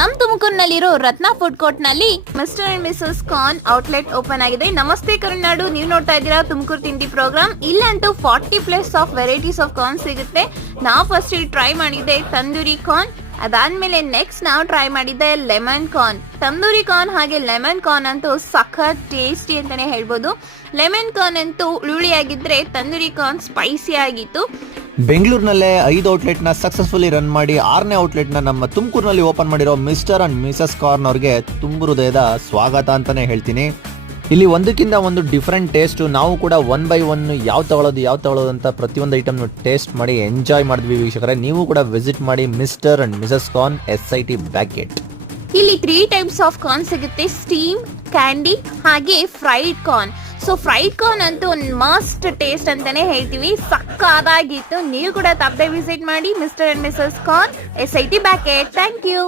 ನಮ್ ತುಮಕೂರಿನಲ್ಲಿರೋ Ratna food court ನಲ್ಲಿ mister and Mrs corn outlet open ಆಗಿದೆ. ನಮಸ್ತೆ ಕರುನಾಡು, ನೀವು ನೋಡ್ತಾ ಇದ್ದೀರಾ ತುಮಕೂರು ತಿಂಡಿ ಪ್ರೋಗ್ರಾಮ್. ಇಲ್ಲಂತೂ 40+ ಆಫ್ ವೆರೈಟೀಸ್ ಆಫ್ ಕಾರ್ನ್ ಸಿಗುತ್ತೆ. ನಾವು ಫಸ್ಟ್ ಇಲ್ಲಿ ಟ್ರೈ ಮಾಡಿದ್ದೆ ತಂದೂರಿ ಕಾರ್ನ್, ಅದಾದ್ಮೇಲೆ ನೆಕ್ಸ್ಟ್ ನಾವು ಟ್ರೈ ಮಾಡಿದ್ದೆ ಲೆಮನ್ ಕಾರ್ನ್. ತಂದೂರಿ ಕಾರ್ನ್ ಹಾಗೆ ಲೆಮನ್ ಕಾರ್ನ್ ಅಂತೂ ಸಖತ್ ಟೇಸ್ಟಿ ಅಂತಾನೆ ಹೇಳ್ಬೋದು. ಲೆಮನ್ ಕಾರ್ನ್ ಅಂತೂ ಹುಳಿಯಾಗಿದ್ರೆ ತಂದೂರಿ ಕಾರ್ನ್ ಸ್ಪೈಸಿ ಆಗಿತ್ತು. ಬೆಂಗಳೂರಿನಲ್ಲೇ 5 ಔಟ್ಲೆಟ್ನ ಸಕ್ಸಸ್ಫುಲಿ ರನ್ ಮಾಡಿ 6ನೇ ಔಟ್ಲೆಟ್ನ ನಮ್ಮ ತುಮಕೂರಿನಲ್ಲಿ ಓಪನ್ ಮಾಡಿರೋ ಮಿಸ್ಟರ್ ಅಂಡ್ ಮಿಸಸ್ ಕಾರ್ನ್ ಅವ್ರಿಗೆ ತುಂಬ ಹೃದಯದ ಸ್ವಾಗತ ಅಂತಾನೆ ಹೇಳ್ತೀನಿ. ಇಲ್ಲಿ ಒಂದಕ್ಕಿಂತ ಒಂದು ಡಿಫ್ರೆಂಟ್ ಟೇಸ್ಟು. ನಾವು ಕೂಡ 1 by 1 ಯಾವ ತಗೊಳ್ಳೋದು ಅಂತ ಪ್ರತಿಯೊಂದು ಐಟಮ್ನು ಟೇಸ್ಟ್ ಮಾಡಿ ಎಂಜಾಯ್ ಮಾಡಿದ್ವಿ ವೀಕ್ಷಕರೇ. ನೀವು ಕೂಡ ವಿಸಿಟ್ ಮಾಡಿ Mr and Mrs Corn, SIT back gate. ಇಲ್ಲಿ 3 ಟೈಪ್ಸ್ ಆಫ್ ಕಾರ್ನ್ ಸಿಗುತ್ತೆ, ಸ್ಟೀಮ್, ಕ್ಯಾಂಡಿ ಹಾಗೆ fried corn. So fried corn ಅಂತೂ ಒಂದು ಮಸ್ಟ್ ಟೇಸ್ಟ್ ಅಂತಾನೆ ಹೇಳ್ತೀವಿ, ಸಕ್ಕದಾಗಿತ್ತು. ನೀವು ಕೂಡ ತಪ್ಪದೆ ವಿಸಿಟ್ ಮಾಡಿ Mr and Mrs Corn, SIT back gate. Thank you.